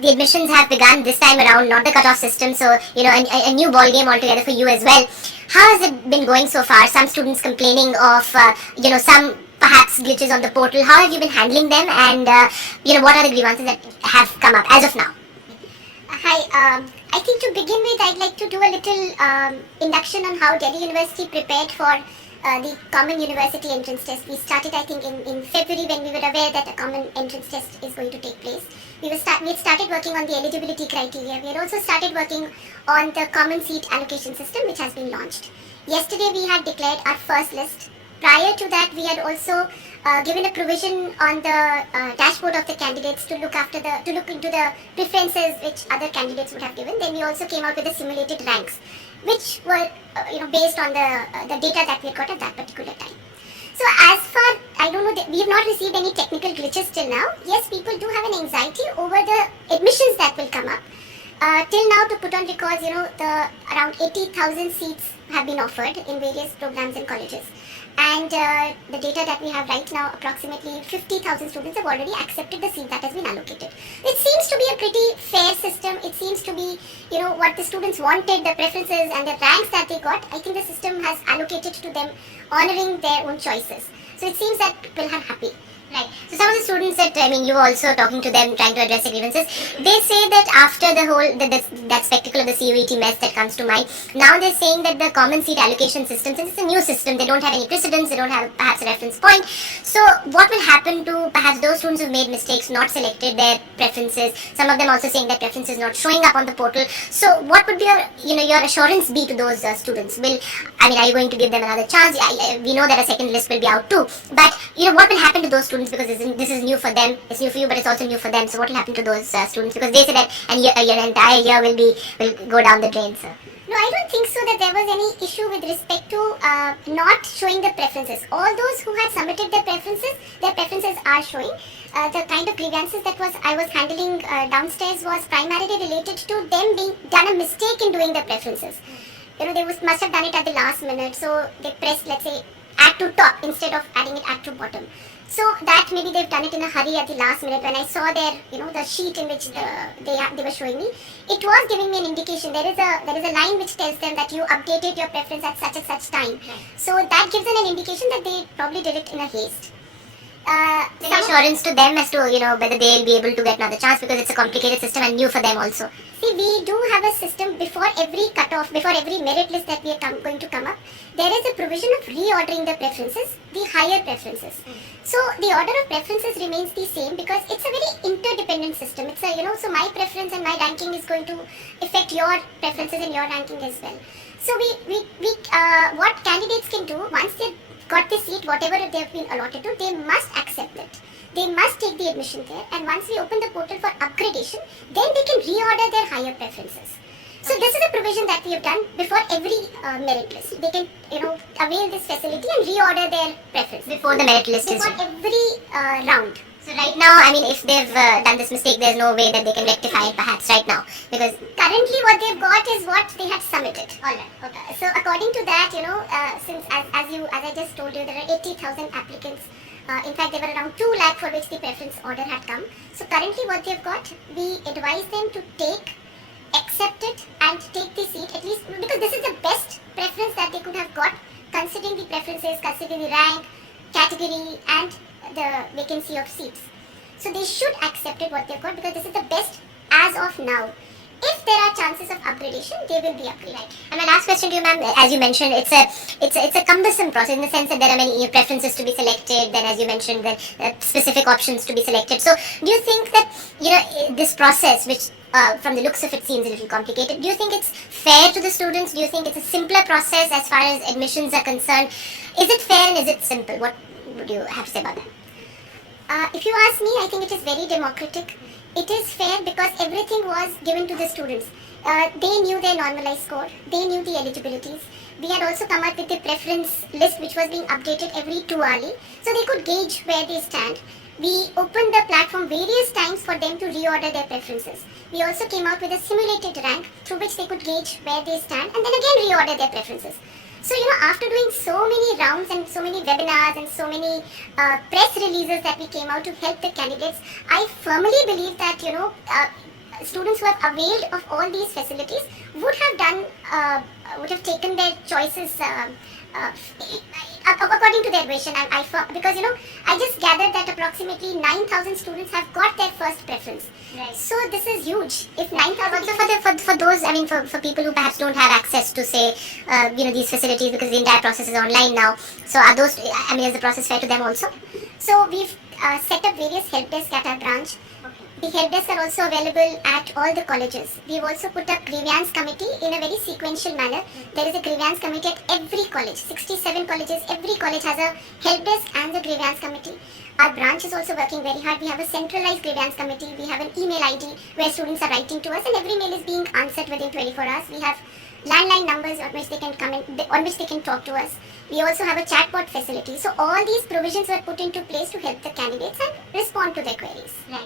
the admissions have begun this time around, not the cutoff system, so a new ball game altogether for you as well. How has it been going so far? Some students complaining of some perhaps glitches on the portal. How have you been handling them, and what are the grievances that have come up as of now? Hi, I think to begin with, I'd like to do a little induction on how Delhi University prepared for the Common University Entrance Test. We started, I think, in February when we were aware that a Common Entrance Test is going to take place. We had started working on the eligibility criteria. We had also started working on the Common Seat Allocation System, which has been launched. Yesterday, we had declared our first list. Prior to that, we had also given a provision on the dashboard of the candidates to look into the preferences which other candidates would have given. Then we also came out with the simulated ranks, which were based on the data that we got at that particular time. So as far, I don't know, we have not received any technical glitches till now. Yes, people do have an anxiety over the admissions that will come up. Till now, to put on records, the around 80,000 seats have been offered in various programs and colleges. And the data that we have right now, approximately 50,000 students have already accepted the seat that has been allocated. It seems to be a pretty fair system. It seems to be, what the students wanted, the preferences and the ranks that they got. I think the system has allocated to them, honoring their own choices. So it seems that people are happy. Right. So some of the students that, you were also talking to them, trying to address the grievances, they say that after the whole, that spectacle of the CUET mess that comes to mind, now they're saying that the common seat allocation system, since it's a new system, they don't have any precedents, they don't have perhaps a reference point. So what will happen to perhaps those students who've made mistakes, not selected their preferences, some of them also saying that preferences not showing up on the portal. So what would be your assurance be to those students? Are you going to give them another chance? We know that a second list will be out too, but what will happen to those students, because this is new for them, it's new for you, but it's also new for them. So what will happen to those students, because they say that your entire year will go down the drain, sir? No, I don't think so that there was any issue with respect to not showing the preferences. All those who had submitted their preferences are showing. The kind of grievances that I was handling downstairs was primarily related to them being done a mistake in doing the preferences. They must have done it at the last minute, so they pressed, let's say, add to top instead of adding it add to bottom. So that maybe they've done it in a hurry at the last minute. When I saw their, the sheet in which they were showing me, it was giving me an indication. There is a line which tells them that you updated your preference at such and such time. So that gives them an indication that they probably did it in a haste. Some assurance to them as to whether they'll be able to get another chance, because it's a complicated system and new for them also. See, we do have a system before every cutoff, before every merit list that we are going to come up. There is a provision of reordering the preferences, the higher preferences. So the order of preferences remains the same, because it's a very interdependent system. It's so my preference and my ranking is going to affect your preferences and your ranking as well. So what candidates can do once they got the seat, whatever they have been allotted to, they must accept it. They must take the admission there, and once we open the portal for upgradation, then they can reorder their higher preferences. So this is a provision that we have done before every merit list. They can, avail this facility and reorder their preferences. Before the merit list is before every round. So right now, if they've done this mistake, there's no way that they can rectify it perhaps right now, because currently what they've got is what they had submitted. Alright, okay. So according to that, since as I just told you, there are 80,000 applicants. In fact, there were around 2 lakh for which the preference order had come. So currently what they've got, we advise them to accept it and take the seat, at least because this is the best preference that they could have got, considering the preferences, considering the rank, category and the vacancy of seats. So they should accept it what they've got, because this is the best as of now. If there are chances of upgradation, they will be upgraded. And my last question to you, ma'am, as you mentioned, it's a cumbersome process in the sense that there are many preferences to be selected. Then, as you mentioned, the specific options to be selected. So, do you think that this process, which from the looks of it seems a little complicated, do you think it's fair to the students? Do you think it's a simpler process as far as admissions are concerned? Is it fair and is it simple? What would you have to say about that? If you ask me, I think it is very democratic. It is fair because everything was given to the students. They knew their normalized score. They knew the eligibilities. We had also come up with the preference list which was being updated every 2 hourly. So they could gauge where they stand. We opened the platform various times for them to reorder their preferences. We also came out with a simulated rank through which they could gauge where they stand and then again reorder their preferences. So, after doing so many rounds and so many webinars and so many press releases that we came out to help the candidates, I firmly believe that, students who have availed of all these facilities would have taken their choices according to their vision. Because, I just gathered that approximately 9,000 students have got their first preference. Right. So this is huge. If 9,000 Also for those, I mean, for people who perhaps don't have access to, say, these facilities, because the entire process is online now. So are those, I mean, is the process fair to them also? So we've set up various help desks at our branch. The help desks are also available at all the colleges. We've also put up grievance committee in a very sequential manner. There is a grievance committee at every college, 67 colleges. Every college has a help desk and a grievance committee. Our branch is also working very hard. We have a centralized grievance committee. We have an email ID where students are writing to us, and every mail is being answered within 24 hours. We have landline numbers on which they can on which they can talk to us. We also have a chatbot facility. So all these provisions were put into place to help the candidates and respond to their queries. Right.